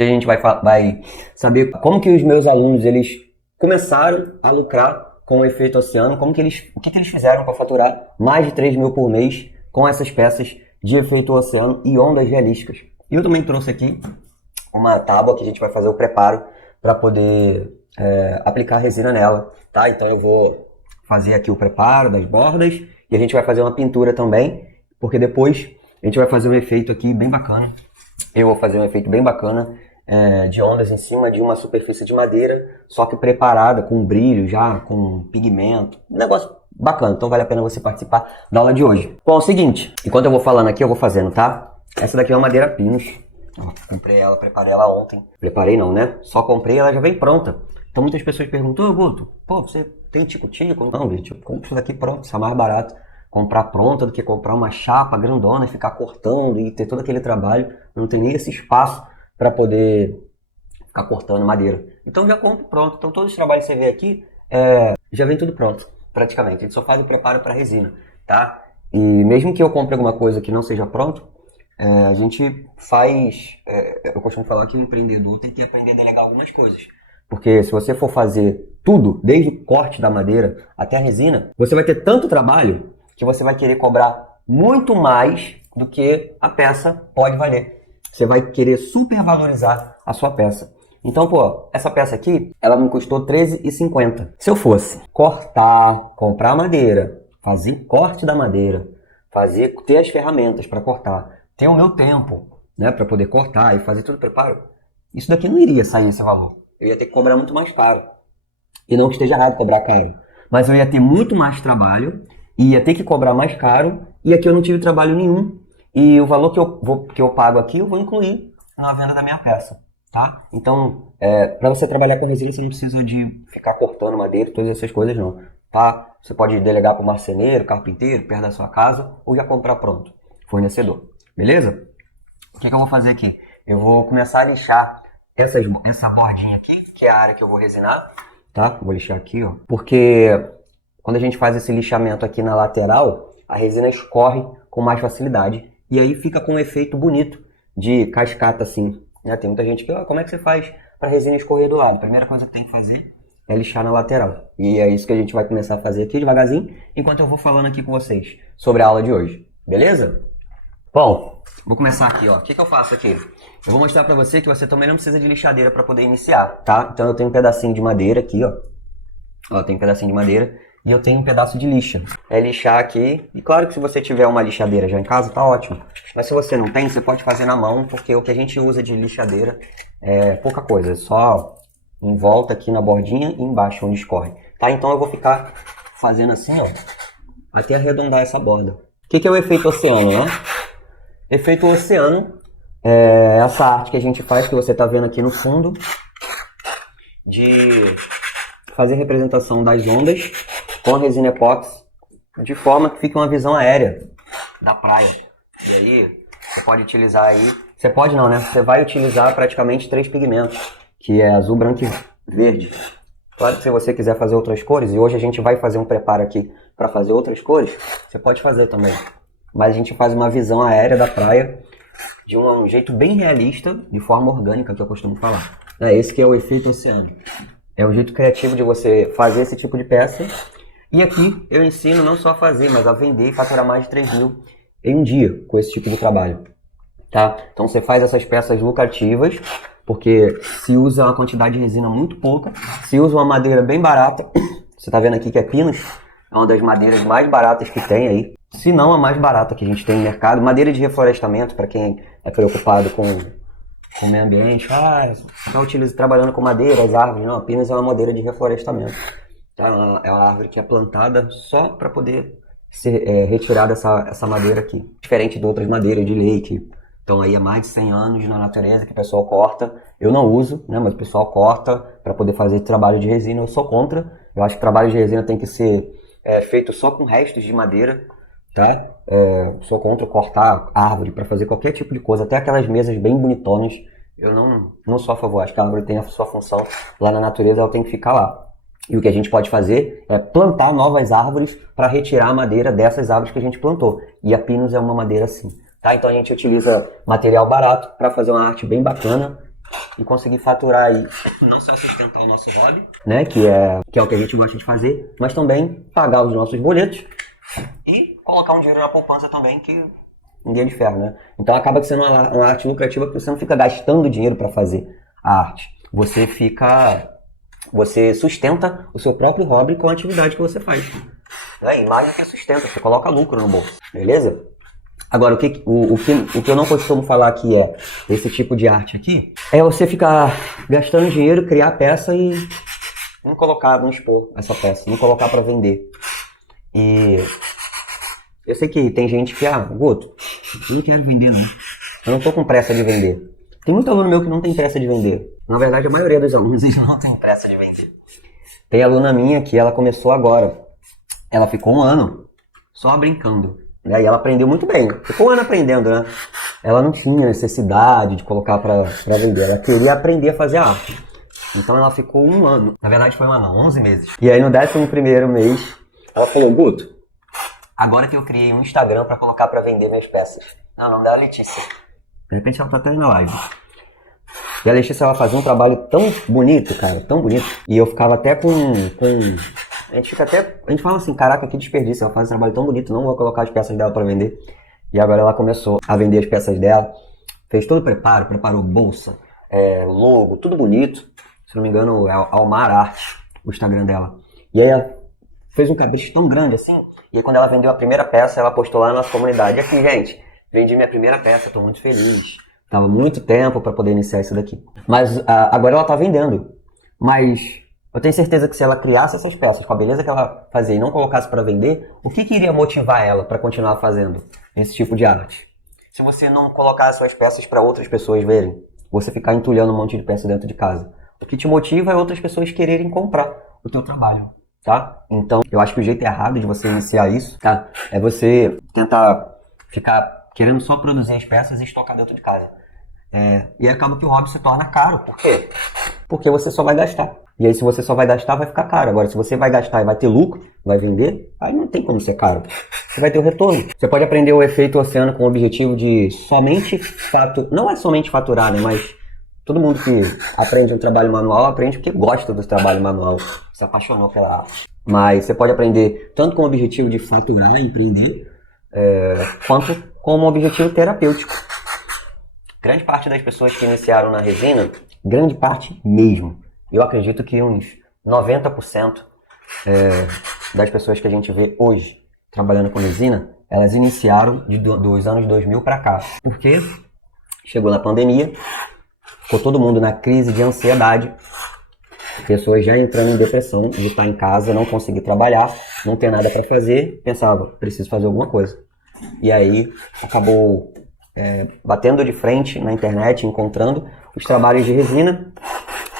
A gente vai saber como que os meus alunos eles começaram a lucrar com o efeito oceano, o que eles fizeram para faturar mais de 3 mil por mês com essas peças de efeito oceano e ondas realísticas. E eu também trouxe aqui uma tábua que a gente vai fazer o preparo para poder aplicar resina nela, tá? Então eu vou fazer aqui o preparo das bordas e a gente vai fazer uma pintura também, porque depois a gente vai fazer um efeito aqui bem bacana. Eu vou fazer um efeito bem bacana de ondas em cima de uma superfície de madeira, só que preparada com brilho já, com pigmento, um negócio bacana. Então vale a pena você participar da aula de hoje. Bom, é o seguinte, enquanto eu vou falando aqui, eu vou fazendo, tá? Essa daqui é uma madeira Pinus. Comprei ela, preparei ela ontem. Preparei não, né? Só comprei, ela já vem pronta. Então muitas pessoas perguntam, ô Guto, pô, você tem tico-tico? Não, gente, eu compro isso daqui pronto, isso é mais barato comprar pronta do que comprar uma chapa grandona e ficar cortando e ter todo aquele trabalho. Não tem nem esse espaço para poder ficar cortando madeira. Então já compro pronto. Então todos os trabalhos que você vê aqui, já vem tudo pronto, praticamente. A gente só faz o preparo para resina, tá? E mesmo que eu compre alguma coisa que não seja pronto, a gente faz... eu costumo falar que o empreendedor tem que aprender a delegar algumas coisas. Porque se você for fazer tudo, desde o corte da madeira até a resina, você vai ter tanto trabalho que você vai querer cobrar muito mais do que a peça pode valer. Você vai querer supervalorizar a sua peça. Então, pô, essa peça aqui, ela me custou R$13,50. Se eu fosse cortar, comprar madeira, fazer corte da madeira, ter as ferramentas para cortar, ter o meu tempo, né, para poder cortar e fazer todo o preparo, isso daqui não iria sair esse valor. Eu ia ter que cobrar muito mais caro. E não que esteja errado cobrar caro. Mas eu ia ter muito mais trabalho, ia ter que cobrar mais caro, e aqui eu não tive trabalho nenhum. E o valor que eu pago aqui, eu vou incluir na venda da minha peça, tá? Então, para você trabalhar com resina, você não precisa de ficar cortando madeira, todas essas coisas não, tá? Você pode delegar para o marceneiro, carpinteiro, perto da sua casa, ou já comprar pronto, fornecedor, beleza? O que eu vou fazer aqui? Eu vou começar a lixar essa bordinha aqui, que é a área que eu vou resinar, tá? Vou lixar aqui, ó, porque quando a gente faz esse lixamento aqui na lateral, a resina escorre com mais facilidade. E aí fica com um efeito bonito de cascata assim. Né? Tem muita gente que, como é que você faz para a resina escorrer do lado? A primeira coisa que tem que fazer é lixar na lateral. E é isso que a gente vai começar a fazer aqui devagarzinho, enquanto eu vou falando aqui com vocês sobre a aula de hoje. Beleza? Bom, vou começar aqui, ó. O que eu faço aqui? Eu vou mostrar para você que você também não precisa de lixadeira para poder iniciar, tá? Então eu tenho um pedacinho de madeira aqui, ó. Ó, tem um pedacinho de madeira. E eu tenho um pedaço de lixa. É lixar aqui. E claro que se você tiver uma lixadeira já em casa, tá ótimo. Mas se você não tem, você pode fazer na mão, porque o que a gente usa de lixadeira é pouca coisa. É só em volta aqui na bordinha e embaixo onde escorre. Tá? Então eu vou ficar fazendo assim, ó, até arredondar essa borda. O que é o efeito oceano, né? Efeito oceano é essa arte que a gente faz, que você tá vendo aqui no fundo, de fazer representação das ondas com a resina epóxi, de forma que fique uma visão aérea da praia. E aí, você pode utilizar aí... Você pode não, né? Você vai utilizar praticamente 3 pigmentos, que é azul, branco e verde. Claro que se você quiser fazer outras cores, e hoje a gente vai fazer um preparo aqui para fazer outras cores, você pode fazer também. Mas a gente faz uma visão aérea da praia de um jeito bem realista, de forma orgânica, que eu costumo falar. Esse que é o efeito oceano. É um jeito criativo de você fazer esse tipo de peça. E aqui eu ensino não só a fazer, mas a vender e faturar mais de 3 mil em um dia com esse tipo de trabalho. Tá? Então você faz essas peças lucrativas, porque se usa uma quantidade de resina muito pouca, se usa uma madeira bem barata. Você tá vendo aqui que é Pinus, é uma das madeiras mais baratas que tem aí. Se não a mais barata que a gente tem no mercado. Madeira de reflorestamento, para quem é preocupado com o meio ambiente. Está trabalhando com madeira, as árvores. Não, a Pinus é uma madeira de reflorestamento. Tá? É uma árvore que é plantada só para poder ser retirada essa madeira aqui. Diferente de outras madeiras de lei que estão aí há mais de 100 anos na natureza, que o pessoal corta. Eu não uso, né, mas o pessoal corta para poder fazer trabalho de resina. Eu sou contra. Eu acho que o trabalho de resina tem que ser feito só com restos de madeira. Tá? Sou contra cortar árvore para fazer qualquer tipo de coisa, até aquelas mesas bem bonitonas. Eu não sou a favor. Acho que a árvore tem a sua função lá na natureza, ela tem que ficar lá. E o que a gente pode fazer é plantar novas árvores para retirar a madeira dessas árvores que a gente plantou. E a Pinus é uma madeira assim. Tá? Então a gente utiliza material barato para fazer uma arte bem bacana e conseguir faturar aí, não só sustentar o nosso hobby, né, que é o que a gente gosta de fazer, mas também pagar os nossos boletos e colocar um dinheiro na poupança também, que ninguém é de ferro, né? Então acaba sendo uma arte lucrativa, porque você não fica gastando dinheiro para fazer a arte. Você sustenta o seu próprio hobby com a atividade que você faz. E mais do que sustenta, você coloca lucro no bolso, beleza? Agora, o que eu não costumo falar aqui é esse tipo de arte aqui, é você ficar gastando dinheiro, criar peça e não expor essa peça, não colocar para vender. E eu sei que tem gente que, Guto, eu não quero vender não, eu não tô com pressa de vender. Tem muito aluno meu que não tem pressa de vender. Na verdade, a maioria dos alunos não tem pressa de vender. Tem aluna minha que ela começou agora, ela ficou 1 ano só brincando. E ela aprendeu muito bem, ficou 1 ano aprendendo, né? Ela não tinha necessidade de colocar pra vender, ela queria aprender a fazer arte. Então ela ficou 1 ano, na verdade foi 1 ano, 11 meses. E aí no 11º mês, ela falou, Guto, agora que eu criei um Instagram pra colocar pra vender minhas peças. Não, o nome dela é Letícia. De repente ela tá até na live. E a Letícia, ela fazia um trabalho tão bonito, cara, tão bonito. E eu ficava até a gente fala assim, caraca, que desperdício, ela faz um trabalho tão bonito, não vou colocar as peças dela pra vender. E agora ela começou a vender as peças dela, fez todo o preparo, preparou bolsa, logo, tudo bonito. Se não me engano, é Almar Arte, o Instagram dela. E aí ela fez um capricho tão grande assim, e aí quando ela vendeu a primeira peça, ela postou lá na nossa comunidade. E aqui, gente, vendi minha primeira peça, tô muito feliz. Tava muito tempo para poder iniciar isso daqui. Mas agora ela tá vendendo. Mas eu tenho certeza que se ela criasse essas peças com a beleza que ela fazia e não colocasse para vender, o que iria motivar ela para continuar fazendo esse tipo de arte? Se você não colocar as suas peças para outras pessoas verem, você ficar entulhando um monte de peças dentro de casa. O que te motiva é outras pessoas quererem comprar o teu trabalho, tá? Então, eu acho que o jeito errado de você iniciar isso, tá? É você tentar ficar querendo só produzir as peças e estocar dentro de casa. E acaba que o hobby se torna caro. Por quê? Porque você só vai gastar. E aí se você só vai gastar, vai ficar caro. Agora, se você vai gastar e vai ter lucro, vai vender, aí não tem como ser caro. Você vai ter o retorno. Você pode aprender o efeito oceano com o objetivo de não é somente faturar, né? Mas todo mundo que aprende um trabalho manual, aprende porque gosta do trabalho manual. Se apaixonou pela arte. Mas você pode aprender tanto com o objetivo de faturar e empreender, quanto com um objetivo terapêutico. Grande parte das pessoas que iniciaram na resina, grande parte mesmo, eu acredito que uns 90% das pessoas que a gente vê hoje trabalhando com resina, elas iniciaram dos anos 2000 para cá. Porque chegou na pandemia, ficou todo mundo na crise de ansiedade, pessoas já entrando em depressão de estar em casa, não conseguir trabalhar, não ter nada para fazer, pensava, preciso fazer alguma coisa. E aí acabou batendo de frente na internet, encontrando os trabalhos de resina,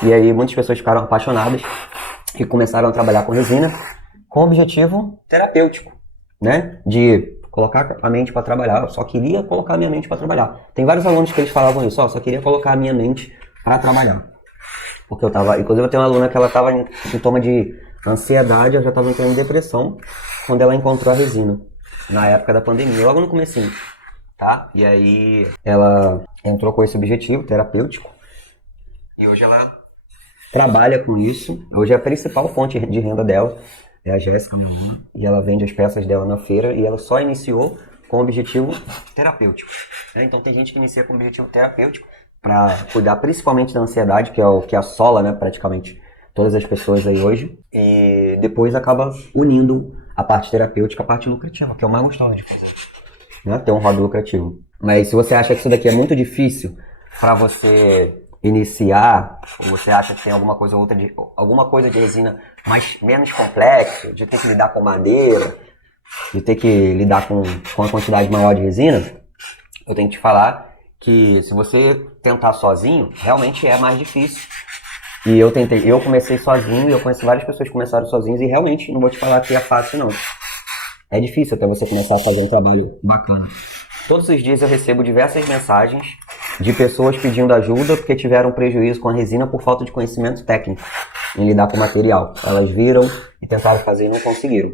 e aí muitas pessoas ficaram apaixonadas e começaram a trabalhar com resina com objetivo terapêutico, né? De colocar a mente para trabalhar. Eu só queria colocar a minha mente para trabalhar. Tem vários alunos que eles falavam isso, só queria colocar a minha mente para trabalhar. Porque inclusive eu tenho uma aluna que ela estava em sintoma de ansiedade, ela já estava entrando em depressão quando ela encontrou a resina, na época da pandemia, logo no comecinho. Tá? E aí ela entrou com esse objetivo terapêutico e hoje ela trabalha com isso. Hoje é a principal fonte de renda dela é a Jéssica, minha aluna, e ela vende as peças dela na feira e ela só iniciou com o objetivo terapêutico. Então tem gente que inicia com o objetivo terapêutico para cuidar principalmente da ansiedade, que é o que assola, né, praticamente todas as pessoas aí hoje, e depois acaba unindo a parte terapêutica à parte lucrativa, que é o mais gostoso de fazer. Né? Ter um hobby lucrativo. Mas se você acha que isso daqui é muito difícil para você iniciar, ou você acha que tem alguma coisa de resina menos complexa, de ter que lidar com madeira, de ter que lidar com uma quantidade maior de resina, eu tenho que te falar que se você tentar sozinho, realmente é mais difícil. E eu comecei sozinho, e eu conheci várias pessoas que começaram sozinhas, e realmente não vou te falar que é fácil não. É difícil até você começar a fazer um trabalho bacana. Todos os dias eu recebo diversas mensagens de pessoas pedindo ajuda porque tiveram prejuízo com a resina por falta de conhecimento técnico em lidar com o material. Elas viram e tentaram fazer e não conseguiram.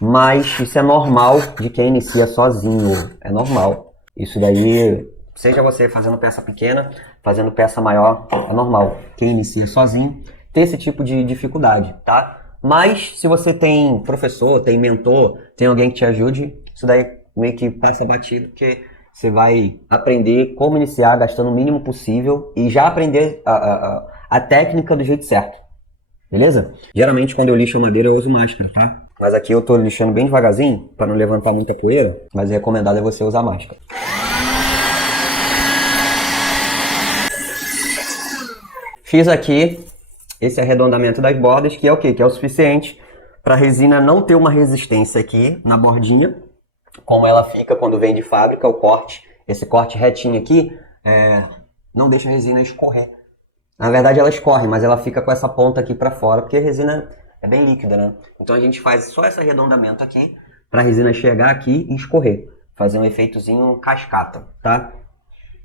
Mas isso é normal de quem inicia sozinho. É normal. Isso daí seja você fazendo peça pequena, fazendo peça maior, é normal. Quem inicia sozinho ter esse tipo de dificuldade, tá? Mas se você tem professor, tem mentor, tem alguém que te ajude, isso daí meio que passa batido, porque você vai aprender como iniciar gastando o mínimo possível e já aprender a técnica do jeito certo, beleza? Geralmente quando eu lixo a madeira eu uso máscara, tá? Mas aqui eu tô lixando bem devagarzinho, para não levantar muita poeira, mas o recomendado é você usar máscara. Fiz aqui esse arredondamento das bordas, que é o quê? Que é o suficiente para a resina não ter uma resistência aqui na bordinha, como ela fica quando vem de fábrica, o corte. Esse corte retinho aqui não deixa a resina escorrer. Na verdade ela escorre, mas ela fica com essa ponta aqui para fora, porque a resina é bem líquida, né? Então a gente faz só esse arredondamento aqui, para a resina chegar aqui e escorrer. Fazer um efeitozinho cascata, tá?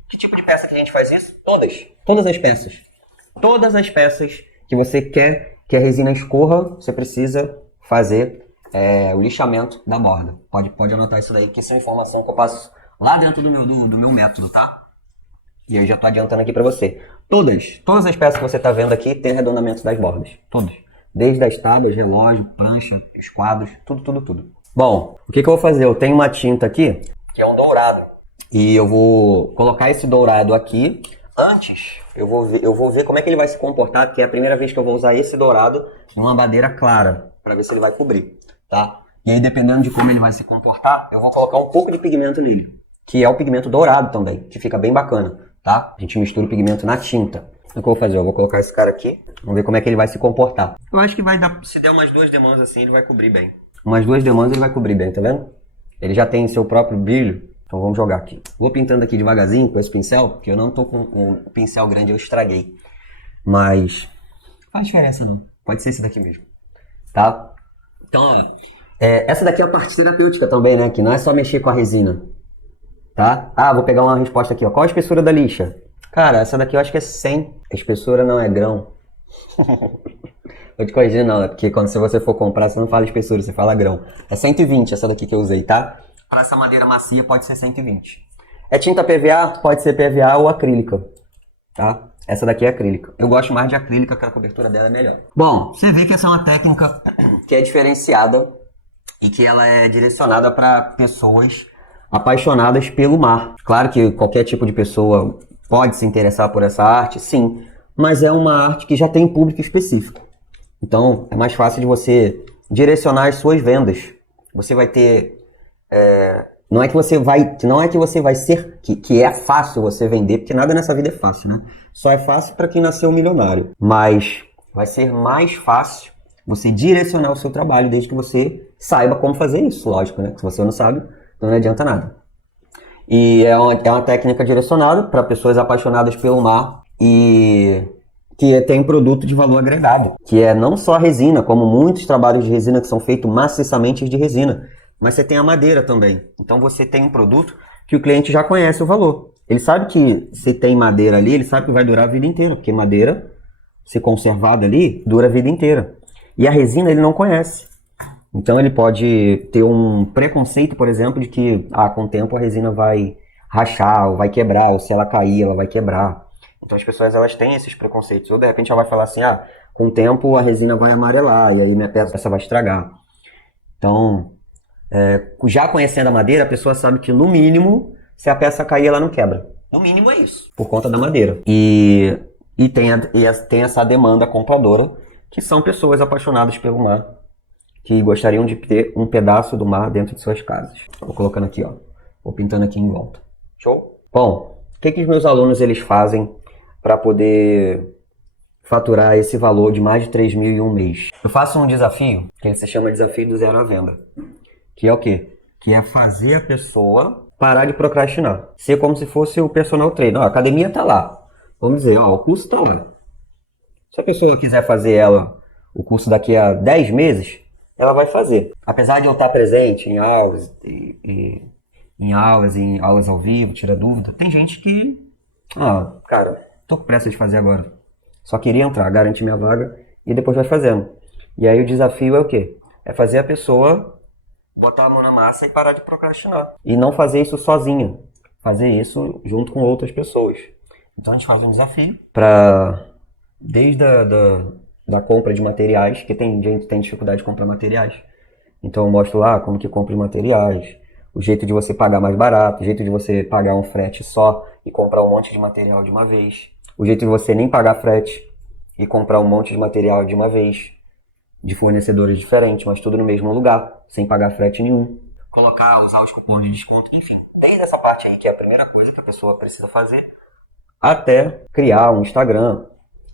Que tipo de peça que a gente faz isso? Todas. Todas as peças. Todas as peças que você quer que a resina escorra, você precisa fazer o lixamento da borda. Pode anotar isso daí, que isso é informação que eu passo lá dentro do meu método, tá? E eu já tô adiantando aqui pra você. Todas as peças que você tá vendo aqui tem arredondamento das bordas. Todas. Desde as tábuas, relógio, prancha, esquadros, tudo. Bom, o que eu vou fazer? Eu tenho uma tinta aqui, que é um dourado. E eu vou colocar esse dourado aqui. Antes, eu vou ver como é que ele vai se comportar, porque é a primeira vez que eu vou usar esse dourado em uma madeira clara, para ver se ele vai cobrir, tá? E aí, dependendo de como ele vai se comportar, eu vou colocar um pouco de pigmento nele, que é o pigmento dourado também, que fica bem bacana, tá? A gente mistura o pigmento na tinta. O que eu vou fazer? Eu vou colocar esse cara aqui, vamos ver como é que ele vai se comportar. Eu acho que vai dar, se der umas 2 demãos assim, ele vai cobrir bem. Umas 2 demãos ele vai cobrir bem, tá vendo? Ele já tem seu próprio brilho. Então vamos jogar aqui. Vou pintando aqui devagarzinho com esse pincel, porque eu não tô com o pincel grande, eu estraguei. Mas não faz diferença não. Pode ser esse daqui mesmo. Tá? Então, essa daqui é a parte terapêutica também, né? Que não é só mexer com a resina. Tá? Ah, vou pegar uma resposta aqui, ó. Qual a espessura da lixa? Cara, essa daqui eu acho que é 100. A espessura não é grão. Vou te corrigir não, é porque quando você for comprar, você não fala espessura, você fala grão. É 120 essa daqui que eu usei, tá? Para essa madeira macia pode ser 120. É tinta PVA? Pode ser PVA ou acrílica, tá? Essa daqui é acrílica. Eu gosto mais de acrílica, que a cobertura dela é melhor. Bom, você vê que essa é uma técnica que é diferenciada e que ela é direcionada para pessoas apaixonadas pelo mar. Claro que qualquer tipo de pessoa pode se interessar por essa arte, sim, mas é uma arte que já tem público específico. Então, é mais fácil de você direcionar as suas vendas. Você vai ter... Não é que você vai ser... Que é fácil você vender, porque nada nessa vida é fácil, né? Só é fácil para quem nasceu milionário. Mas vai ser mais fácil você direcionar o seu trabalho, desde que você saiba como fazer isso, lógico, né? Se você não sabe, então não adianta nada. E é uma técnica direcionada para pessoas apaixonadas pelo mar e... que tem produto de valor agregado, que é não só a resina, como muitos trabalhos de resina que são feitos maciçamente de resina, mas você tem a madeira também. Então você tem um produto que o cliente já conhece o valor. Ele sabe que se tem madeira ali, ele sabe que vai durar a vida inteira, porque madeira, se conservada ali, dura a vida inteira. E a resina ele não conhece. Então ele pode ter um preconceito, por exemplo, de que com o tempo a resina vai rachar, ou vai quebrar, ou se ela cair, ela vai quebrar. Então as pessoas elas têm esses preconceitos. Ou de repente ela vai falar assim, com o tempo a resina vai amarelar e aí minha peça vai estragar. Então, já conhecendo a madeira, a pessoa sabe que no mínimo, se a peça cair, ela não quebra. No mínimo é isso, por conta da madeira. E tem essa demanda compradora, que são pessoas apaixonadas pelo mar, que gostariam de ter um pedaço do mar dentro de suas casas. Vou colocando aqui, ó. Vou pintando aqui em volta. Show? Bom, o que os meus alunos eles fazem para poder faturar esse valor de mais de 3 mil em um mês? Eu faço um desafio, que se chama desafio do zero à venda. Que é o quê? Que é fazer a pessoa parar de procrastinar. Ser como se fosse o personal trainer. A academia tá lá. Vamos dizer, o curso tá lá. Se a pessoa quiser fazer o curso daqui a 10 meses, ela vai fazer. Apesar de eu estar presente em aulas, em aulas ao vivo, tira dúvida, tem gente que... cara, tô com pressa de fazer agora. Só queria entrar, garantir minha vaga e depois vai fazendo. E aí o desafio é o quê? É fazer a pessoa botar a mão na massa e parar de procrastinar. E não fazer isso sozinha. fazer isso junto com outras pessoas. Então a gente faz um desafio desde da compra de materiais, que tem gente que tem dificuldade de comprar materiais. Então eu mostro lá como que compra os materiais, o jeito de você pagar mais barato, o jeito de você pagar um frete só e comprar um monte de material de uma vez, o jeito de você nem pagar frete e comprar um monte de material de uma vez, de fornecedores diferentes, mas tudo no mesmo lugar, sem pagar frete nenhum. Usar os cupons de desconto, enfim. Desde essa parte aí, que é a primeira coisa que a pessoa precisa fazer, até criar um Instagram,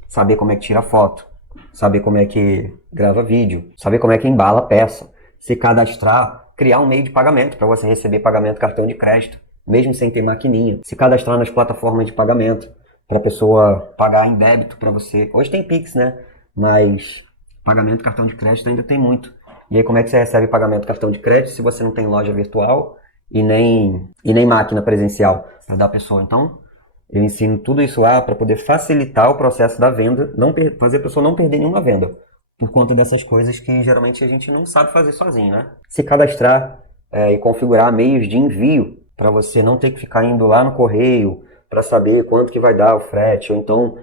saber como é que tira foto, saber como é que grava vídeo, saber como é que embala a peça, se cadastrar, criar um meio de pagamento para você receber pagamento cartão de crédito, mesmo sem ter maquininha, se cadastrar nas plataformas de pagamento, para a pessoa pagar em débito para você. Hoje tem Pix, né? Mas pagamento cartão de crédito ainda tem muito. E aí como é que você recebe pagamento cartão de crédito se você não tem loja virtual e nem máquina presencial para dar a pessoa? Então, eu ensino tudo isso lá para poder facilitar o processo da venda, fazer a pessoa não perder nenhuma venda, por conta dessas coisas que geralmente a gente não sabe fazer sozinho, né? Se cadastrar e configurar meios de envio para você não ter que ficar indo lá no correio para saber quanto que vai dar o frete, ou então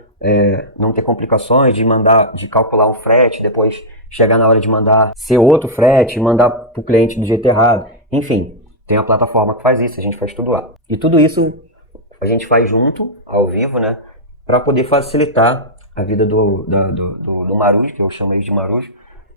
não ter complicações de calcular um frete, depois chegar na hora de mandar ser outro frete, mandar para o cliente do jeito errado. Enfim, tem a plataforma que faz isso, a gente faz tudo lá. E tudo isso a gente faz junto, ao vivo, né? Para poder facilitar a vida do Marujo, que eu chamo ele de Marujo,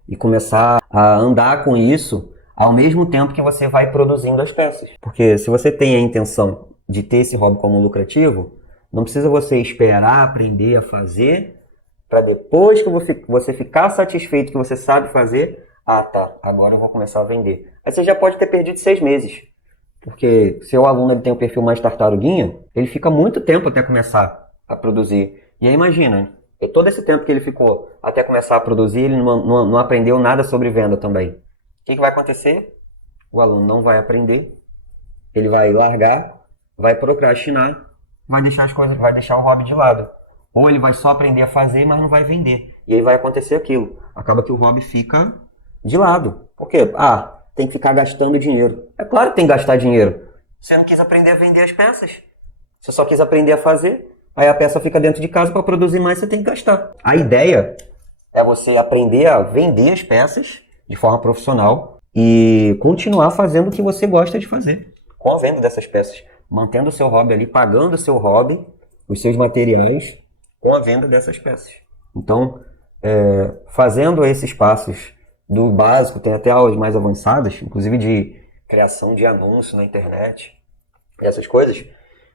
e começar a andar com isso ao mesmo tempo que você vai produzindo as peças. Porque se você tem a intenção de ter esse hobby como lucrativo, não precisa você esperar aprender a fazer para depois que você ficar satisfeito que você sabe fazer, agora eu vou começar a vender. Aí você já pode ter perdido 6 meses. Porque se o aluno ele tem um perfil mais tartaruguinha, ele fica muito tempo até começar a produzir. E aí imagina, todo esse tempo que ele ficou até começar a produzir, ele não aprendeu nada sobre venda também. O que vai acontecer? O aluno não vai aprender, ele vai largar, vai procrastinar, vai deixar o hobby de lado. Ou ele vai só aprender a fazer, mas não vai vender. E aí vai acontecer aquilo. Acaba que o hobby fica de lado. Por quê? Tem que ficar gastando dinheiro. É claro que tem que gastar dinheiro. Você não quis aprender a vender as peças. Você só quis aprender a fazer. Aí a peça fica dentro de casa, para produzir mais você tem que gastar. A ideia é você aprender a vender as peças de forma profissional e continuar fazendo o que você gosta de fazer com a venda dessas peças. Mantendo o seu hobby ali, pagando o seu hobby, os seus materiais, com a venda dessas peças. Então, fazendo esses passos do básico, tem até aulas mais avançadas, inclusive de criação de anúncio na internet, essas coisas.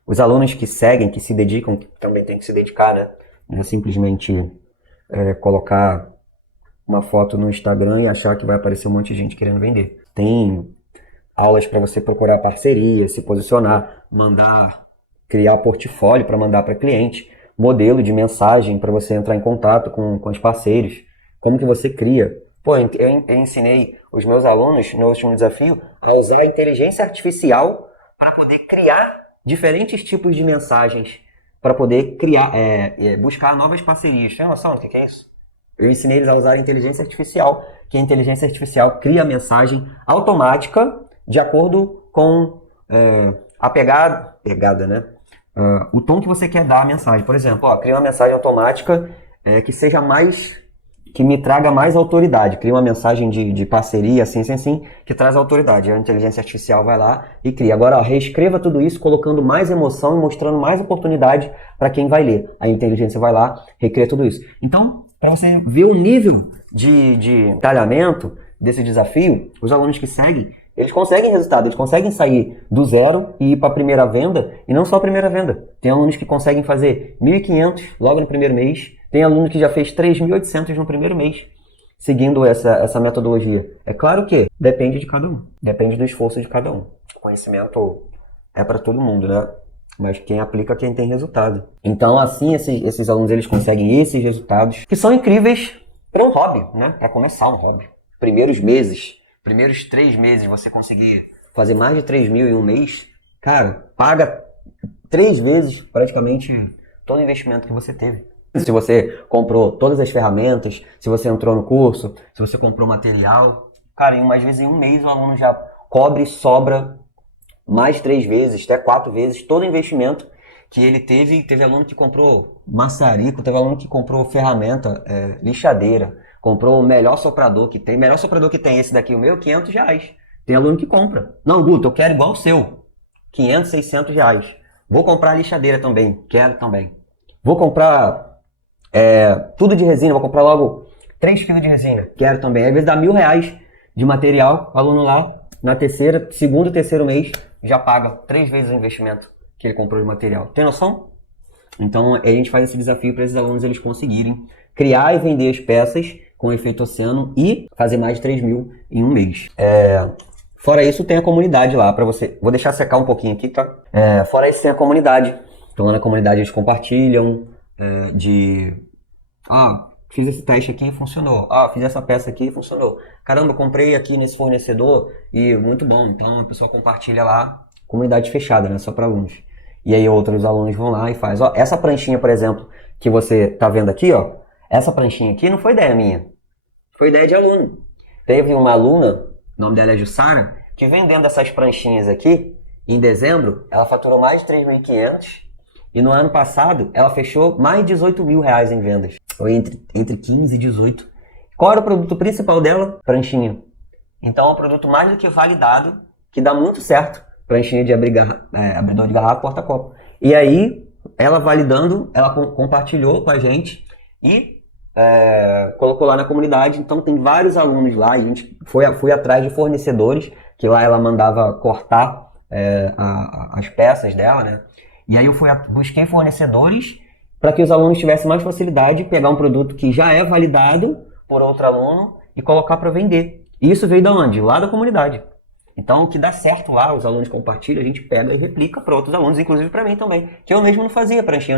Os alunos que seguem, que se dedicam, que também tem que se dedicar, né? Não é simplesmente colocar uma foto no Instagram e achar que vai aparecer um monte de gente querendo vender. Tem aulas para você procurar parceria, se posicionar, criar portfólio para mandar para cliente, modelo de mensagem para você entrar em contato com os parceiros, como que você cria. Eu ensinei os meus alunos, no último desafio, a usar a inteligência artificial para poder criar diferentes tipos de mensagens, para poder criar, buscar novas parcerias. Tem noção do que é isso? Eu ensinei eles a usar a inteligência artificial, que a inteligência artificial cria a mensagem automática de acordo com a pegada, né? O tom que você quer dar à mensagem. Por exemplo, cria uma mensagem automática que me traga mais autoridade. Cria uma mensagem de parceria, assim, que traz autoridade. A inteligência artificial vai lá e cria. Agora, reescreva tudo isso colocando mais emoção e mostrando mais oportunidade para quem vai ler. A inteligência vai lá, recria tudo isso. Então, para você ver o nível de detalhamento desse desafio, os alunos que seguem, eles conseguem resultado, eles conseguem sair do zero e ir para a primeira venda, e não só a primeira venda. Tem alunos que conseguem fazer 1.500 logo no primeiro mês, tem aluno que já fez 3.800 no primeiro mês, seguindo essa metodologia. É claro que depende de cada um, depende do esforço de cada um. O conhecimento é para todo mundo, né? Mas quem aplica, quem tem resultado. Então, assim, esses alunos eles conseguem esses resultados, que são incríveis para um hobby, né? Para começar um hobby. Primeiros 3 meses você conseguir fazer mais de 3 mil em um mês, cara, paga 3 vezes praticamente todo o investimento que você teve. Se você comprou todas as ferramentas, se você entrou no curso, se você comprou material, cara, às vezes em um mês o aluno já cobre e sobra mais 3 vezes, até 4 vezes, todo o investimento que ele teve. Teve aluno que comprou maçarico, teve aluno que comprou ferramenta, lixadeira, comprou o melhor soprador que tem. Melhor soprador que tem, esse daqui, o meu, R$ 500. Tem aluno que compra. Não, Guto, eu quero igual o seu. 500, R$ 600. Vou comprar lixadeira também, quero também. Vou comprar tudo de resina, vou comprar logo 3 kg de resina, quero também. Às vezes dá R$ 1.000 de material, o aluno lá, na segundo, terceiro mês, já paga 3 vezes o investimento que ele comprou de material. Tem noção? Então, a gente faz esse desafio para esses alunos eles conseguirem criar e vender as peças com efeito oceano e fazer mais de 3 mil em um mês. Fora isso, tem a comunidade lá para você. Vou deixar secar um pouquinho aqui, tá? Fora isso, tem a comunidade. Então, lá na comunidade eles compartilham fiz esse teste aqui e funcionou. Fiz essa peça aqui e funcionou. Caramba, comprei aqui nesse fornecedor e muito bom. Então, a pessoa compartilha lá. Comunidade fechada, né? Só para alunos. E aí, outros alunos vão lá e faz. Essa pranchinha, por exemplo, que você tá vendo aqui, essa pranchinha aqui não foi ideia minha. Foi ideia de aluno. Teve uma aluna, o nome dela é Jussara, que vendendo essas pranchinhas aqui, em dezembro, ela faturou mais de 3.500 e no ano passado ela fechou mais de 18 mil reais em vendas. Ou entre 15 e 18. Qual era o produto principal dela? Pranchinha. Então é um produto mais do que validado, que dá muito certo. Pranchinha de abridor de garrafa, porta-copo. E aí, ela validando, ela compartilhou com a gente e colocou lá na comunidade. Então tem vários alunos lá, e a gente foi atrás de fornecedores, que lá ela mandava cortar as peças dela, né? E aí eu busquei fornecedores para que os alunos tivessem mais facilidade de pegar um produto que já é validado por outro aluno e colocar para vender. E isso veio da onde? Lá da comunidade. Então, o que dá certo lá, os alunos compartilham, a gente pega e replica para outros alunos, inclusive para mim também, que eu mesmo não fazia pranchinha,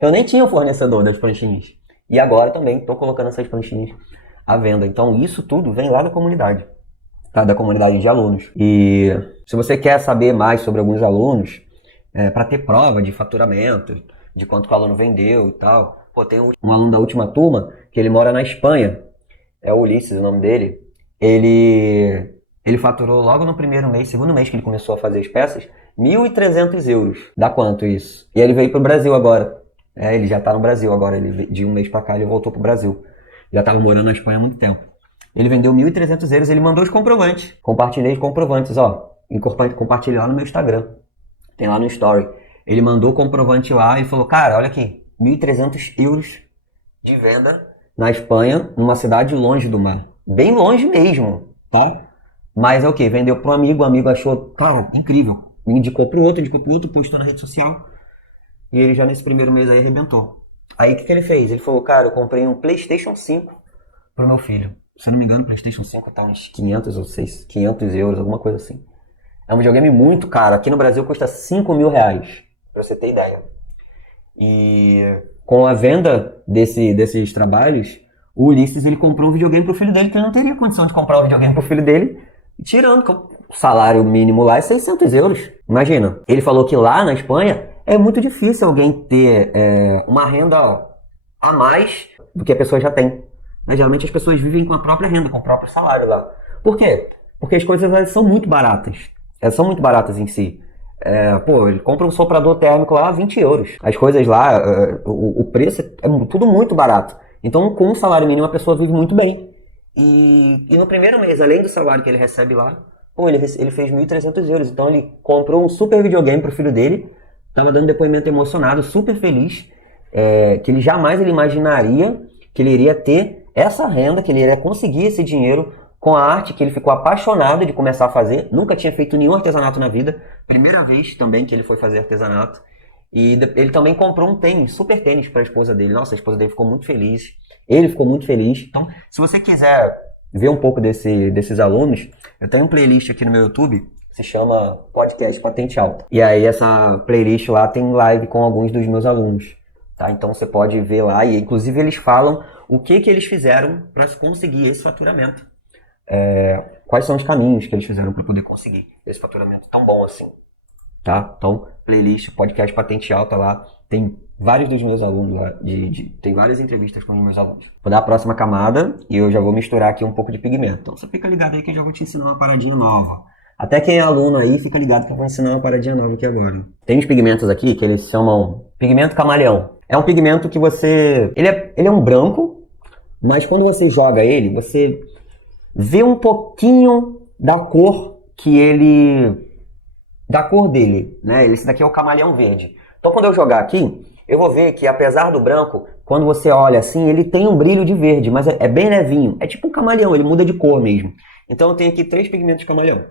eu nem tinha o fornecedor das pranchinhas. E agora também estou colocando essas pranchinhas à venda. Então, isso tudo vem lá da comunidade, tá? Da comunidade de alunos. E se você quer saber mais sobre alguns alunos, para ter prova de faturamento, de quanto que o aluno vendeu e tal, tem um aluno da última turma, que ele mora na Espanha, é o Ulisses, o nome dele. Ele faturou logo no primeiro mês, segundo mês que ele começou a fazer as peças, 1.300 euros. Dá quanto isso? E ele veio pro Brasil agora. Ele já tá no Brasil agora. De um mês pra cá ele voltou pro Brasil. Já tava morando na Espanha há muito tempo. Ele vendeu 1.300 euros, ele mandou os comprovantes. Compartilhei os comprovantes, compartilhei lá no meu Instagram. Tem lá no Story. Ele mandou o comprovante lá e falou, cara, olha aqui, 1.300 euros de venda na Espanha, numa cidade longe do mar. Bem longe mesmo, tá? Mas é o que? Vendeu para um amigo, o amigo achou, cara, incrível. Me indicou pro outro, postou na rede social. E ele já nesse primeiro mês aí arrebentou. Aí o que ele fez? Ele falou, cara, eu comprei um PlayStation 5 pro meu filho. Se eu não me engano, o PlayStation 5 tá uns 500 ou 500 euros, alguma coisa assim. É um videogame muito caro. Aqui no Brasil custa 5 mil reais, pra você ter ideia. E com a venda desses trabalhos, o Ulisses ele comprou um videogame pro filho dele, que ele não teria condição de comprar um videogame pro filho dele, tirando que o salário mínimo lá é 600 euros. Imagina. Ele falou que lá na Espanha é muito difícil alguém ter uma renda a mais do que a pessoa já tem. Mas, geralmente as pessoas vivem com a própria renda, com o próprio salário lá. Por quê? Porque as coisas são muito baratas. Elas são muito baratas em si. Ele compra um soprador térmico lá a 20 euros. As coisas lá, o preço é tudo muito barato. Então, com o salário mínimo, a pessoa vive muito bem. E no primeiro mês, além do salário que ele recebe lá, ele fez 1.300 euros. Então, ele comprou um super videogame pro filho dele. Tava dando depoimento emocionado, super feliz. Que ele jamais imaginaria que ele iria ter essa renda, que ele iria conseguir esse dinheiro com a arte que ele ficou apaixonado de começar a fazer. Nunca tinha feito nenhum artesanato na vida. Primeira vez também que ele foi fazer artesanato. E ele também comprou um tênis, super tênis para a esposa dele. Nossa, a esposa dele ficou muito feliz. Ele ficou muito feliz. Então, se você quiser ver um pouco desses alunos, eu tenho um playlist aqui no meu YouTube que se chama Podcast Patente Alta. E aí essa playlist lá tem live com alguns dos meus alunos. Tá? Então você pode ver lá. E inclusive eles falam o que eles fizeram para conseguir esse faturamento. Quais são os caminhos que eles fizeram para poder conseguir esse faturamento tão bom assim, tá? Então, playlist, podcast Patente Alta lá, tem vários dos meus alunos lá, tem várias entrevistas com os meus alunos. Vou dar a próxima camada e eu já vou misturar aqui um pouco de pigmento. Então, você fica ligado aí que eu já vou te ensinar uma paradinha nova. Até quem é aluno aí, fica ligado que eu vou ensinar uma paradinha nova aqui agora. Tem uns pigmentos aqui que eles chamam pigmento camaleão. É um pigmento que você... Ele é um branco, mas quando você joga ele, você vê um pouquinho da cor que ele... da cor dele, né? Esse daqui é o camaleão verde. Então quando eu jogar aqui, eu vou ver que apesar do branco, quando você olha assim, ele tem um brilho de verde, mas é bem levinho. É tipo um camaleão, ele muda de cor mesmo. Então eu tenho aqui 3 pigmentos de camaleão.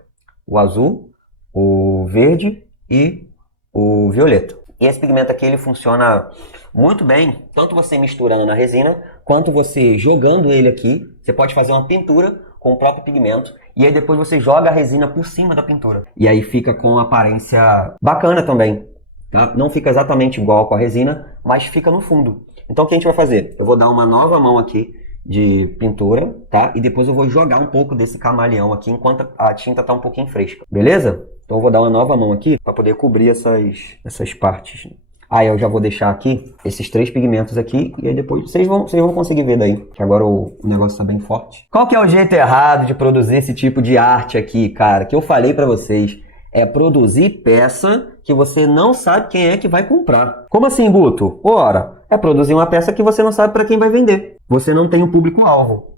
O azul, o verde e o violeta. E esse pigmento aqui ele funciona muito bem, tanto você misturando na resina, quanto você jogando ele aqui. Você pode fazer uma pintura com o próprio pigmento, e aí depois você joga a resina por cima da pintura. E aí fica com uma aparência bacana também. Tá? Não fica exatamente igual com a resina, mas fica no fundo. Então o que a gente vai fazer? Eu vou dar uma nova mão aqui de pintura, tá? E depois eu vou jogar um pouco desse camaleão aqui enquanto a tinta tá um pouquinho fresca. Beleza? Então eu vou dar uma nova mão aqui para poder cobrir essas partes. Aí eu já vou deixar aqui esses 3 pigmentos aqui e aí depois vocês vão conseguir ver daí, que agora o negócio tá bem forte. Qual que é o jeito errado de produzir esse tipo de arte aqui, cara? Que eu falei para vocês. É produzir peça que você não sabe quem é que vai comprar. Como assim, Guto? Ora, é produzir uma peça que você não sabe para quem vai vender. Você não tem um público-alvo.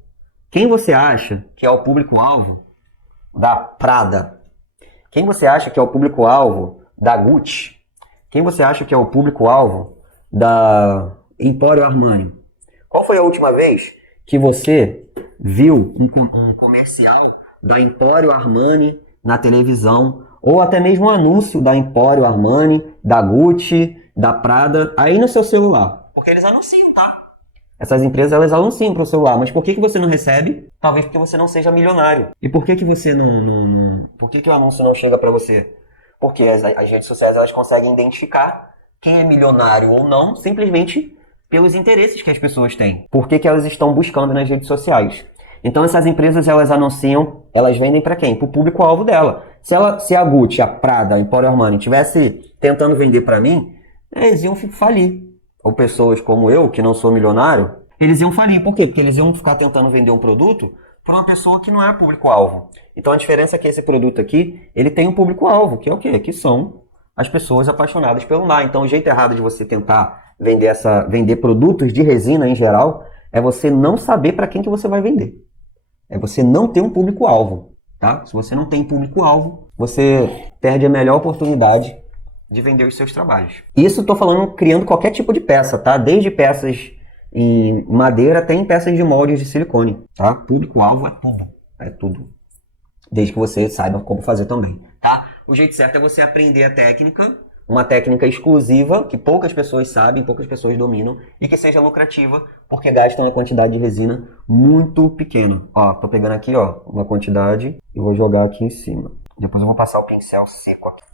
Quem você acha que é o público-alvo da Prada? Quem você acha que é o público-alvo da Gucci? Quem você acha que é o público-alvo da Emporio Armani? Qual foi a última vez que você viu um comercial da Emporio Armani na televisão? Ou até mesmo um anúncio da Emporio Armani, da Gucci, da Prada, aí no seu celular. Porque eles anunciam, tá? Essas empresas, elas anunciam para o celular. Mas por que você não recebe? Talvez porque você não seja milionário. E por que você não... Por que o anúncio não chega para você? Porque as redes sociais, elas conseguem identificar quem é milionário ou não, simplesmente pelos interesses que as pessoas têm. Por que elas estão buscando nas redes sociais? Então essas empresas, elas anunciam, elas vendem para quem? Para o público-alvo dela. Se a Gucci, a Prada, a Emporio Armani estivesse tentando vender para mim, eles iam falir. Ou pessoas como eu, que não sou milionário, eles iam falir. Por quê? Porque eles iam ficar tentando vender um produto para uma pessoa que não é público-alvo. Então a diferença é que esse produto aqui, ele tem um público-alvo, que é o quê? Que são as pessoas apaixonadas pelo mar. Então o jeito errado de você tentar vender produtos de resina em geral é você não saber para quem que você vai vender. É você não ter um público-alvo, tá? Se você não tem público-alvo, você perde a melhor oportunidade de vender os seus trabalhos. Isso estou falando criando qualquer tipo de peça, tá? Desde peças em madeira até em peças de moldes de silicone, tá? Público-alvo é tudo, é tudo. Desde que você saiba como fazer também, tá? O jeito certo é você aprender a técnica, uma técnica exclusiva que poucas pessoas sabem, poucas pessoas dominam e que seja lucrativa, porque gasta uma quantidade de resina muito pequena. Ó, tô pegando aqui, ó, uma quantidade e vou jogar aqui em cima. Depois eu vou passar o pincel seco aqui.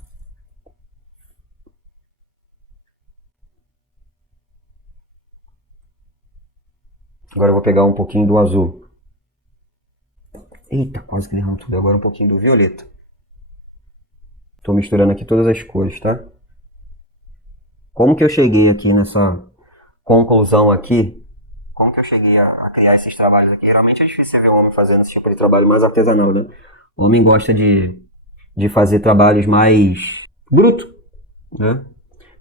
Agora eu vou pegar um pouquinho do azul. Eita, quase que derramou tudo. Agora um pouquinho do violeta. Tô misturando aqui todas as cores, tá? Como que eu cheguei aqui nessa conclusão aqui? Como que eu cheguei a criar esses trabalhos aqui? Geralmente é difícil você ver um homem fazendo esse tipo de trabalho mais artesanal, né? O homem gosta de fazer trabalhos mais bruto, né?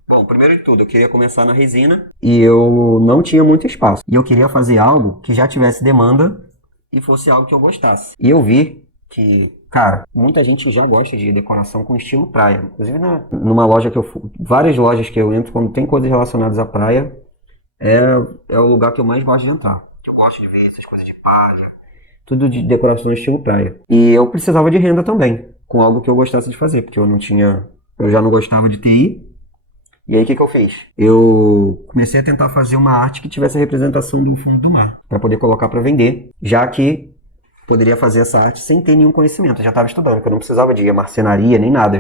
Bom, primeiro de tudo, eu queria começar na resina e eu não tinha muito espaço. E eu queria fazer algo que já tivesse demanda e fosse algo que eu gostasse. E eu vi que, cara, muita gente já gosta de decoração com estilo praia. Inclusive numa loja que eu fui, várias lojas que eu entro, quando tem coisas relacionadas à praia, é o lugar que eu mais gosto de entrar. Eu gosto de ver essas coisas de palha, tudo de decoração estilo praia. E eu precisava de renda também, com algo que eu gostasse de fazer, porque eu já não gostava de TI. E aí o que eu fiz? Eu comecei a tentar fazer uma arte que tivesse a representação do fundo do mar, para poder colocar para vender, já que poderia fazer essa arte sem ter nenhum conhecimento. Eu já estava estudando, porque eu não precisava de marcenaria nem nada.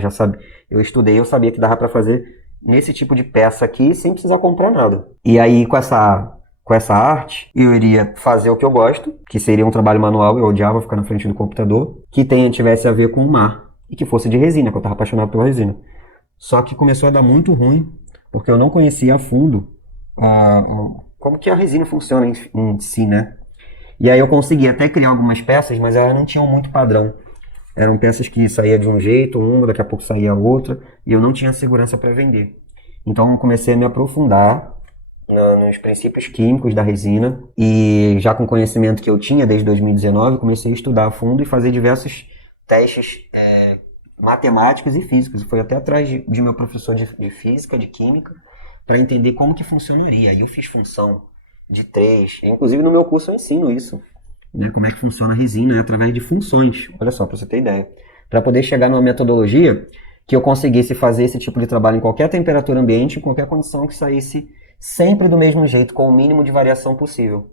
Eu estudei, eu sabia que dava para fazer nesse tipo de peça aqui sem precisar comprar nada. E aí com essa arte, eu iria fazer o que eu gosto, que seria um trabalho manual, eu odiava ficar na frente do computador, que tivesse a ver com o mar, e que fosse de resina, que eu estava apaixonado pela resina. Só que começou a dar muito ruim, porque eu não conhecia a fundo como que a resina funciona em si, né? E aí eu consegui até criar algumas peças, mas elas não tinham muito padrão. Eram peças que saía de um jeito, uma, daqui a pouco saía outra, e eu não tinha segurança para vender. Então eu comecei a me aprofundar nos princípios químicos da resina, e já com o conhecimento que eu tinha desde 2019, comecei a estudar a fundo e fazer diversos testes matemáticos e físicos. Fui até atrás de meu professor de física, de química, para entender como que funcionaria. Aí eu fiz função de 3, inclusive no meu curso eu ensino isso, né, como é que funciona a resina através de funções. Olha só, para você ter ideia. Para poder chegar numa metodologia que eu conseguisse fazer esse tipo de trabalho em qualquer temperatura ambiente, em qualquer condição, que saísse sempre do mesmo jeito, com o mínimo de variação possível.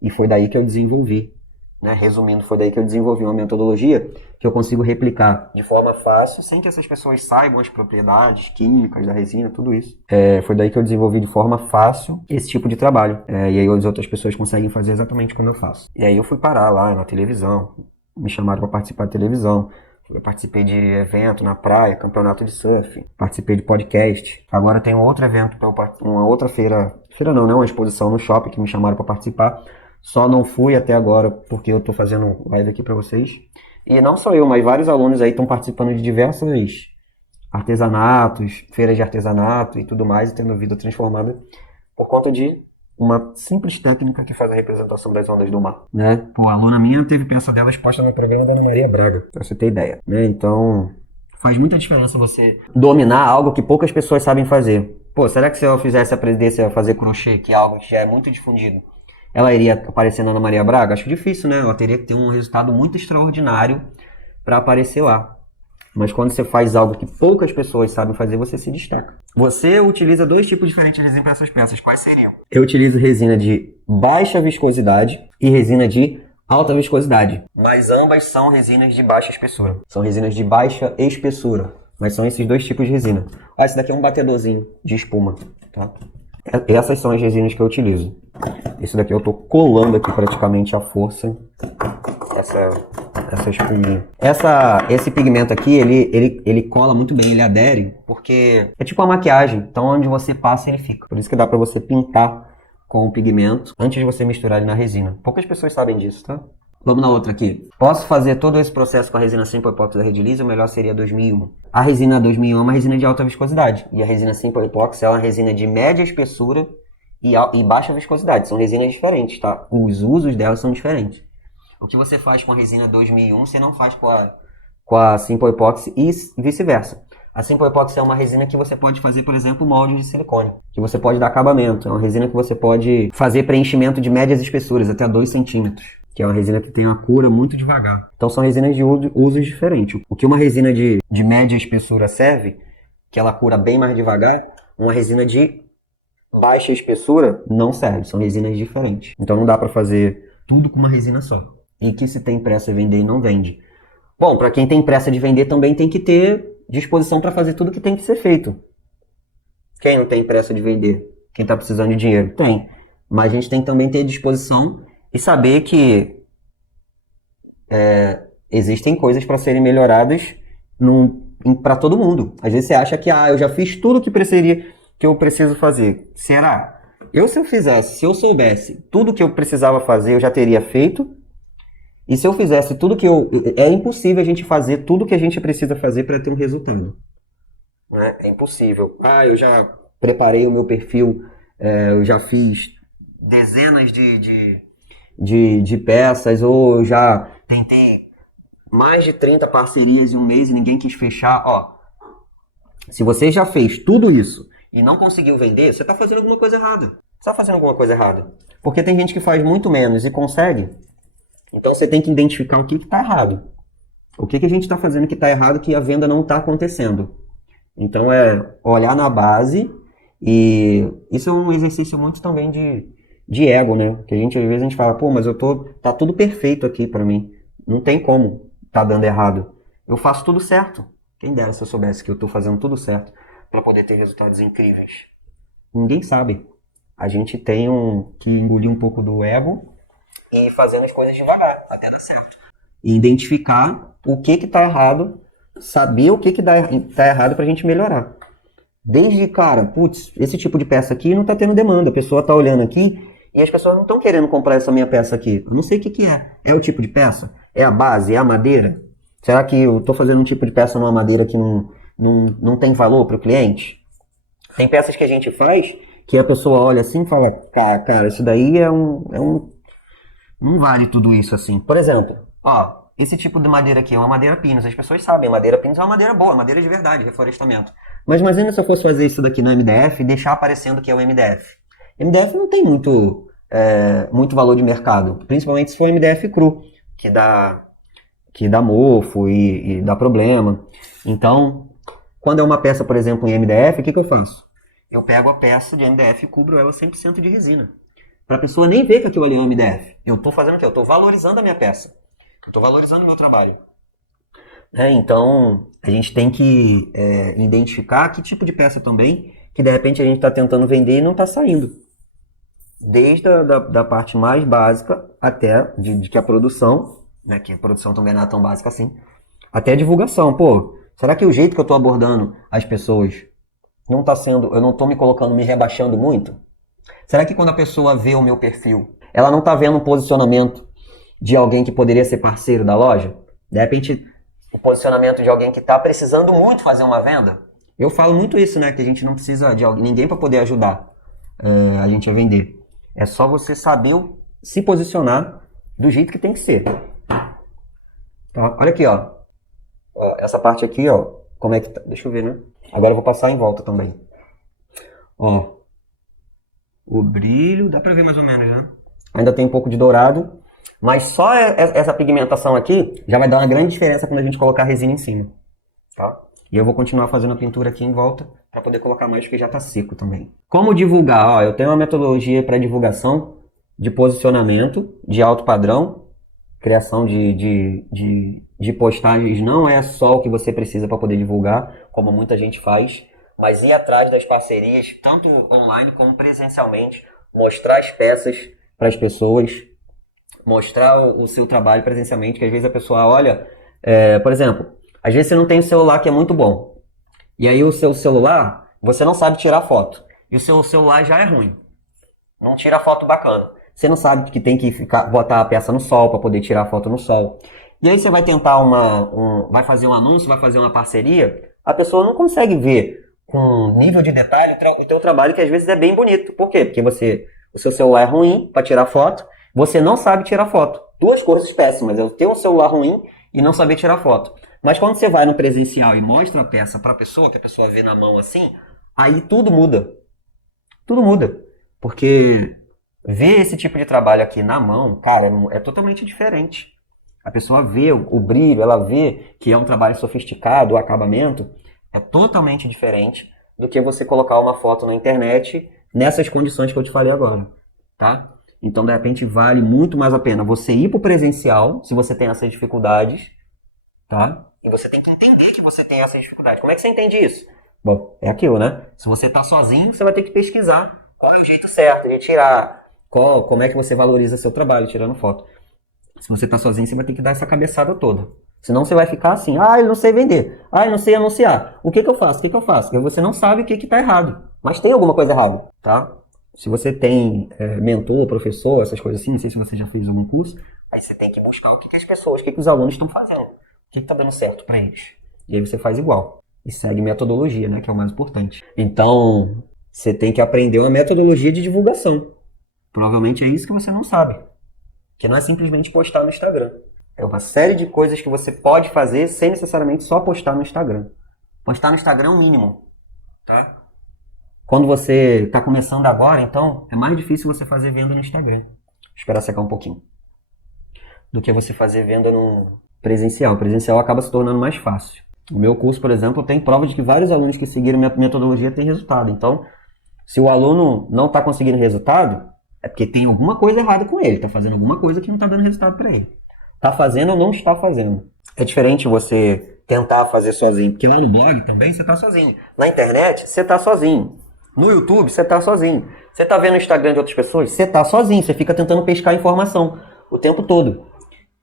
E foi daí que eu desenvolvi, né? Resumindo, foi daí que eu desenvolvi uma metodologia que eu consigo replicar de forma fácil, sem que essas pessoas saibam as propriedades químicas da resina, tudo isso. Foi daí que eu desenvolvi de forma fácil esse tipo de trabalho. E aí as outras pessoas conseguem fazer exatamente como eu faço. E aí eu fui parar lá na televisão, me chamaram para participar de televisão. Eu participei de evento na praia, campeonato de surf, participei de podcast. Agora tem um outro evento, uma outra feira não, né? Uma exposição no shopping que me chamaram para participar. Só não fui até agora porque eu tô fazendo live aqui para vocês. E não só eu, mas vários alunos aí estão participando de diversos artesanatos, feiras de artesanato e tudo mais, e tendo a vida transformada por conta de uma simples técnica que faz a representação das ondas do mar, né? Pô, a aluna minha teve peça dela exposta no programa da Ana Maria Braga, pra você ter ideia, né? Então, faz muita diferença você dominar algo que poucas pessoas sabem fazer. Pô, será que se eu fizesse aprender a fazer crochê, que é algo que já é muito difundido, ela iria aparecer na Ana Maria Braga? Acho difícil, né? Ela teria que ter um resultado muito extraordinário para aparecer lá. Mas quando você faz algo que poucas pessoas sabem fazer, você se destaca. Você utiliza 2 tipos diferentes de resina para essas peças. Quais seriam? Eu utilizo resina de baixa viscosidade e resina de alta viscosidade. Mas ambas são resinas de baixa espessura. São resinas de baixa espessura. Mas são esses 2 tipos de resina. Ah, esse daqui é um batedorzinho de espuma, tá? Essas são as resinas que eu utilizo. Esse daqui eu tô colando aqui praticamente à força. Essa espuminha. Esse pigmento aqui, ele cola muito bem, ele adere, porque é tipo uma maquiagem. Então onde você passa, ele fica. Por isso que dá pra você pintar com o pigmento antes de você misturar ele na resina. Poucas pessoas sabem disso, tá? Vamos na outra aqui. Posso fazer todo esse processo com a resina Simple Epoxy da Red Lease, o melhor seria a 2001. A resina 2001 é uma resina de alta viscosidade. E a resina Simple Epoxy é uma resina de média espessura e baixa viscosidade. São resinas diferentes, tá? Os usos delas são diferentes. O que você faz com a resina 2001, você não faz com a Simple Epoxy e vice-versa. A Simple Epoxy é uma resina que você pode fazer, por exemplo, molde de silicone, que você pode dar acabamento. É uma resina que você pode fazer preenchimento de médias espessuras, até 2 centímetros. Que é uma resina que tem uma cura muito devagar. Então são resinas de usos diferentes. O que uma resina de média espessura serve, que ela cura bem mais devagar, uma resina de baixa espessura não serve. São resinas diferentes. Então não dá para fazer tudo com uma resina só. E que se tem pressa de vender e não vende. Bom, para quem tem pressa de vender também tem que ter disposição para fazer tudo que tem que ser feito. Quem não tem pressa de vender? Quem está precisando de dinheiro? Tem. Mas a gente tem que também ter disposição e saber que existem coisas para serem melhoradas para todo mundo. Às vezes você acha que eu já fiz tudo que eu preciso fazer. Será? Se eu soubesse tudo que eu precisava fazer, eu já teria feito. E se eu fizesse tudo que é impossível a gente fazer tudo que a gente precisa fazer para ter um resultado. Né? É impossível. Eu já preparei o meu perfil, eu já fiz dezenas de peças, ou eu já tentei mais de 30 parcerias em um mês e ninguém quis fechar. Se você já fez tudo isso e não conseguiu vender, você está fazendo alguma coisa errada. Você está fazendo alguma coisa errada. Porque tem gente que faz muito menos e consegue. Então você tem que identificar o que está errado. O que a gente está fazendo que está errado, que a venda não está acontecendo. Então é olhar na base, e isso é um exercício muito também de ego, né? Que às vezes a gente fala, mas tá tudo perfeito aqui para mim. Não tem como tá dando errado. Eu faço tudo certo. Quem dera se eu soubesse que eu estou fazendo tudo certo para poder ter resultados incríveis. Ninguém sabe. A gente tem que engolir um pouco do ego e fazendo as coisas devagar, até dar certo. E identificar o que está errado, saber o que está errado para a gente melhorar. Desde, esse tipo de peça aqui não está tendo demanda. A pessoa está olhando aqui e as pessoas não estão querendo comprar essa minha peça aqui. Eu não sei o que é. É o tipo de peça? É a base? É a madeira? Será que eu estou fazendo um tipo de peça numa madeira que não tem valor para o cliente? Tem peças que a gente faz que a pessoa olha assim e fala, cara, isso daí não vale tudo isso assim. Por exemplo, ó, esse tipo de madeira aqui é uma madeira pinus. As pessoas sabem, madeira pinus é uma madeira boa, madeira de verdade, reflorestamento. Mas imagina se eu fosse fazer isso daqui no MDF e deixar aparecendo que é o MDF. MDF não tem muito valor de mercado, principalmente se for MDF cru, que dá mofo e dá problema. Então, quando é uma peça, por exemplo, em MDF, o que eu faço? Eu pego a peça de MDF e cubro ela 100% de resina. Para a pessoa nem ver que aquilo ali é um MDF. Eu estou fazendo o quê? Eu estou valorizando a minha peça. Eu estou valorizando o meu trabalho. Então, a gente tem que identificar que tipo de peça também que de repente a gente está tentando vender e não está saindo. Desde da parte mais básica até de que a produção, né, que a produção também não é tão básica assim, até a divulgação. Pô, será que o jeito que eu estou abordando as pessoas não está sendo, eu não estou me colocando, me rebaixando muito? Será que quando a pessoa vê o meu perfil, ela não está vendo um posicionamento de alguém que poderia ser parceiro da loja? De repente, o posicionamento de alguém que está precisando muito fazer uma venda? Eu falo muito isso, né? Que a gente não precisa de ninguém para poder ajudar a gente a vender. É só você saber se posicionar do jeito que tem que ser. Tá? Olha aqui, ó. Essa parte aqui, ó. Como é que tá? Deixa eu ver, né? Agora eu vou passar em volta também. Ó. O brilho, dá pra ver mais ou menos, né? Ainda tem um pouco de dourado. Mas só essa pigmentação aqui já vai dar uma grande diferença quando a gente colocar a resina em cima. Tá? E eu vou continuar fazendo a pintura aqui em volta para poder colocar mais, porque já está seco também. Como divulgar? Ó, eu tenho uma metodologia para divulgação de posicionamento de alto padrão. Criação de postagens não é só o que você precisa para poder divulgar, como muita gente faz, mas ir atrás das parcerias, tanto online como presencialmente, mostrar as peças para as pessoas, mostrar o seu trabalho presencialmente, que às vezes a pessoa olha, por exemplo, às vezes você não tem um celular que é muito bom, e aí o seu celular, você não sabe tirar foto, e o seu celular já é ruim, não tira foto bacana. Você não sabe que tem que botar a peça no sol para poder tirar a foto no sol. E aí você vai tentar vai fazer um anúncio, vai fazer uma parceria, a pessoa não consegue ver com nível de detalhe o teu trabalho, que às vezes é bem bonito. Por quê? Porque o seu celular é ruim para tirar foto, você não sabe tirar foto. Duas coisas péssimas, é ter um celular ruim e não saber tirar foto. Mas quando você vai no presencial e mostra a peça para a pessoa, que a pessoa vê na mão assim, aí tudo muda. Tudo muda. Porque ver esse tipo de trabalho aqui na mão, cara, é totalmente diferente. A pessoa vê o brilho, ela vê que é um trabalho sofisticado, o acabamento, é totalmente diferente do que você colocar uma foto na internet nessas condições que eu te falei agora, tá? Então, de repente, vale muito mais a pena você ir pro presencial, se você tem essas dificuldades, tá? E você tem que entender que você tem essas dificuldades. Como é que você entende isso? Bom, é aquilo, né? Se você tá sozinho, você vai ter que pesquisar qual é o jeito certo de tirar, como é que você valoriza seu trabalho tirando foto. Se você tá sozinho, você vai ter que dar essa cabeçada toda. Senão você vai ficar assim, eu não sei vender, eu não sei anunciar. O que eu faço? Porque você não sabe o que tá errado. Mas tem alguma coisa errada, tá? Se você tem mentor, professor, essas coisas assim, não sei se você já fez algum curso, aí você tem que buscar o que as pessoas, o que os alunos estão fazendo. O que tá dando certo para eles. E aí você faz igual. E segue metodologia, né? Que é o mais importante. Então, você tem que aprender uma metodologia de divulgação. Provavelmente é isso que você não sabe. Que não é simplesmente postar no Instagram. É uma série de coisas que você pode fazer sem necessariamente só postar no Instagram. Postar no Instagram é o mínimo, tá? Quando você está começando agora, então, é mais difícil você fazer venda no Instagram. Esperar secar um pouquinho. Do que você fazer venda no presencial. O presencial acaba se tornando mais fácil. O meu curso, por exemplo, tem prova de que vários alunos que seguiram minha metodologia têm resultado. Então, se o aluno não está conseguindo resultado, é porque tem alguma coisa errada com ele. Está fazendo alguma coisa que não está dando resultado para ele. Está fazendo ou não está fazendo. É diferente você tentar fazer sozinho. Porque lá no blog também você está sozinho. Na internet, você está sozinho. No YouTube, você está sozinho. Você está vendo o Instagram de outras pessoas, você está sozinho. Você fica tentando pescar informação o tempo todo.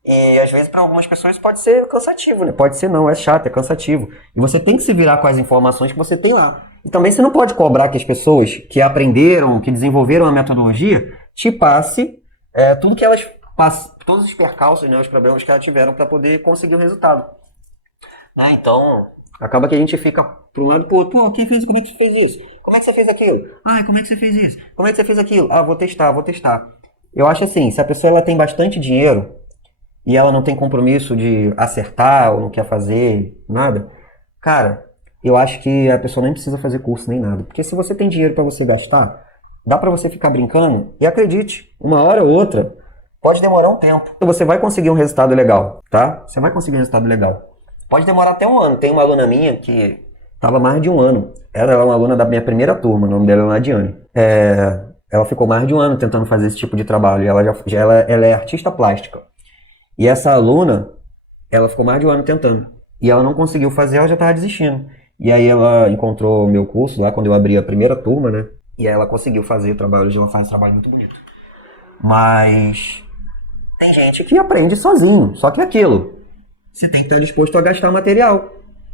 E às vezes para algumas pessoas pode ser cansativo, né? Pode ser não, é chato, é cansativo. E você tem que se virar com as informações que você tem lá. E também você não pode cobrar que as pessoas que aprenderam, que desenvolveram a metodologia, te passe tudo que elas passam, todos os percalços, né, os problemas que elas tiveram para poder conseguir o resultado. né? Então, acaba que a gente fica para um lado e pro outro. Pô, quem fez? Como é que você fez isso? Como é que você fez aquilo? Ah, como é que você fez isso? Como é que você fez aquilo? Ah, vou testar, vou testar. Eu acho assim, se a pessoa ela tem bastante dinheiro e ela não tem compromisso de acertar ou não quer fazer nada, cara, eu acho que a pessoa nem precisa fazer curso nem nada. Porque se você tem dinheiro para você gastar, dá para você ficar brincando e acredite, uma hora ou outra pode demorar um tempo. Você vai conseguir um resultado legal, tá? Você vai conseguir um resultado legal. Pode demorar até um ano. Tem uma aluna minha que estava mais de um ano. Ela era uma aluna da minha primeira turma, o nome dela é Nadiane. Ela ficou mais de um ano tentando fazer esse tipo de trabalho. Ela é artista plástica. E essa aluna, ela ficou mais de um ano tentando. E ela não conseguiu fazer, ela já estava desistindo. E aí ela encontrou o meu curso lá, quando eu abri a primeira turma, né? E aí ela conseguiu fazer o trabalho, hoje ela faz um trabalho muito bonito. Mas tem gente que aprende sozinho, só que é aquilo. Você tem que estar disposto a gastar material.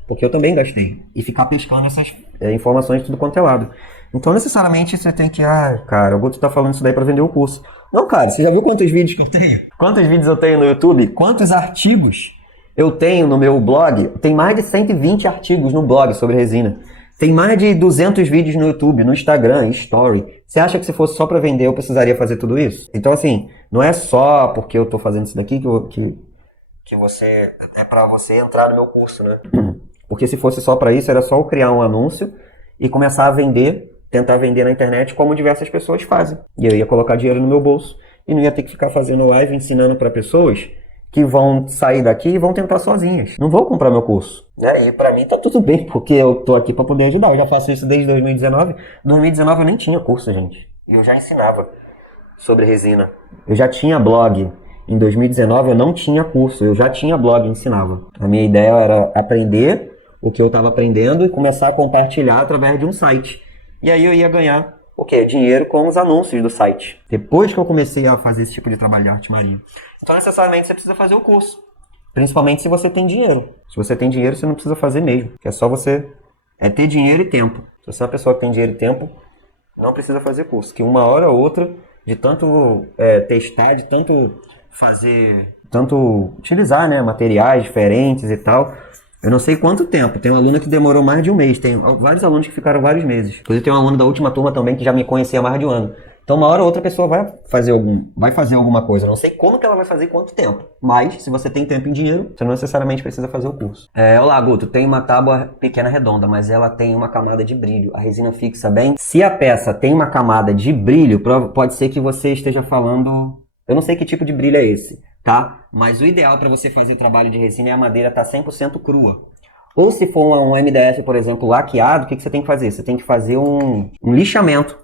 Porque eu também gastei. E ficar pescando essas informações de tudo quanto é lado. Então, necessariamente, você tem que... Ah, cara, o Guto tá falando isso daí pra vender o curso. Não, cara, você já viu quantos vídeos que eu tenho? Quantos vídeos eu tenho no YouTube? Quantos artigos eu tenho no meu blog? Tem mais de 120 artigos no blog sobre resina. Tem mais de 200 vídeos no YouTube, no Instagram, em Story. Você acha que se fosse só pra vender, eu precisaria fazer tudo isso? Então, assim, não é só porque eu tô fazendo isso daqui que você... É pra você entrar no meu curso, né? Porque se fosse só para isso, era só eu criar um anúncio e começar a vender, tentar vender na internet como diversas pessoas fazem. E eu ia colocar dinheiro no meu bolso e não ia ter que ficar fazendo live ensinando para pessoas que vão sair daqui e vão tentar sozinhas. Não vão comprar meu curso. Né? E para mim tá tudo bem, porque eu tô aqui para poder ajudar. Eu já faço isso desde 2019. Em 2019 eu nem tinha curso, gente. E eu já ensinava sobre resina. Eu já tinha blog. Em 2019 eu não tinha curso, eu já tinha blog e ensinava. A minha ideia era aprender o que eu estava aprendendo e começar a compartilhar através de um site. E aí eu ia ganhar o quê? Dinheiro com os anúncios do site. Depois que eu comecei a fazer esse tipo de trabalho de arte marinha. Então necessariamente você precisa fazer o curso. Principalmente se você tem dinheiro. Se você tem dinheiro, você não precisa fazer mesmo. Que é só você ter dinheiro e tempo. Se você é uma pessoa que tem dinheiro e tempo, não precisa fazer curso. Que uma hora ou outra, de tanto testar, de tanto fazer, tanto utilizar, né, materiais diferentes e tal. Eu não sei quanto tempo. Tem uma aluna que demorou mais de um mês. Tem vários alunos que ficaram vários meses. Inclusive tem uma aluna da última turma também que já me conhecia há mais de um ano. Então uma hora ou outra pessoa vai fazer alguma coisa. Eu não sei como que ela vai fazer e quanto tempo. Mas se você tem tempo e dinheiro, você não necessariamente precisa fazer o curso. Olá, Guto. Tem uma tábua pequena redonda, mas ela tem uma camada de brilho. A resina fixa bem. Se a peça tem uma camada de brilho, pode ser que você esteja falando... Eu não sei que tipo de brilho é esse, tá? Mas o ideal para você fazer trabalho de resina é a madeira estar 100% crua. Ou se for um MDF, por exemplo, laqueado, o que você tem que fazer? Você tem que fazer um lixamento,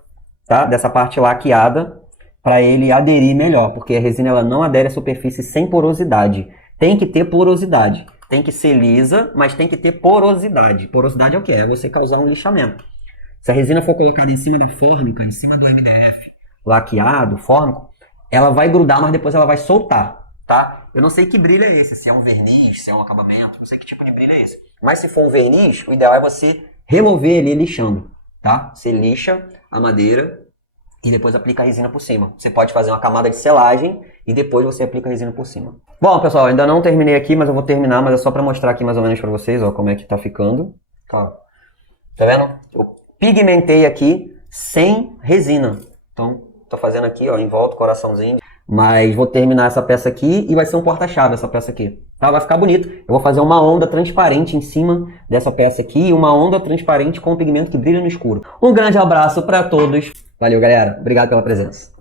tá? Dessa parte laqueada para ele aderir melhor, porque a resina ela não adere à superfície sem porosidade. Tem que ter porosidade. Tem que ser lisa, mas tem que ter porosidade. Porosidade é o quê? É você causar um lixamento. Se a resina for colocada em cima da fórmica, em cima do MDF laqueado, fórmico, ela vai grudar, mas depois ela vai soltar, tá? Eu não sei que brilho é esse, se é um verniz, se é um acabamento, não sei que tipo de brilho é esse. Mas se for um verniz, o ideal é você remover ele lixando, tá? Você lixa a madeira e depois aplica a resina por cima. Você pode fazer uma camada de selagem e depois você aplica a resina por cima. Bom, pessoal, ainda não terminei aqui, mas eu vou terminar, mas é só para mostrar aqui mais ou menos para vocês, ó, como é que tá ficando. Tá vendo? Eu pigmentei aqui sem resina. Então, tô fazendo aqui, ó, em volta, coraçãozinho. Mas vou terminar essa peça aqui e vai ser um porta-chave essa peça aqui. Tá? Vai ficar bonito. Eu vou fazer uma onda transparente em cima dessa peça aqui e uma onda transparente com o pigmento que brilha no escuro. Um grande abraço para todos. Valeu, galera. Obrigado pela presença.